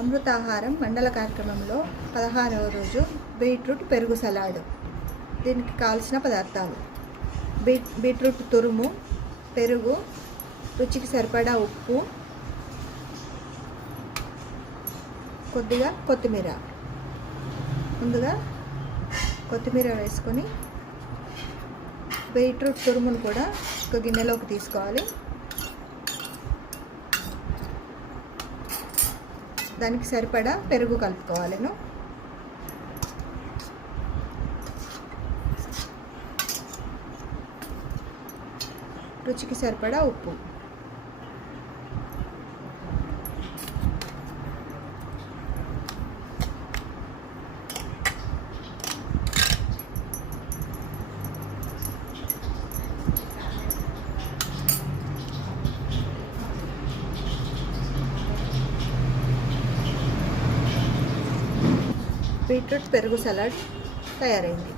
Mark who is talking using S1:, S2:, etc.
S1: అమృతాహారం మండల కార్యక్రమంలో పదహారవ రోజు బీట్రూట్ పెరుగు సలాడ్. దీనికి కావాల్సిన పదార్థాలు. బీట్ బీట్రూట్ తురుము పెరుగు రుచికి సరిపడా ఉప్పు కొద్దిగా కొత్తిమీర. ముందుగా కొత్తిమీర వేసుకొని బీట్రూట్ తురుమును కూడా ఒక గిన్నెలోకి తీసుకోవాలి. దానికి సరిపడా పెరుగు కలుపుకోవాలను రుచికి సరిపడా ఉప్పు. బీట్రూట్ పెరుగు సలాడ్ తయారైంది.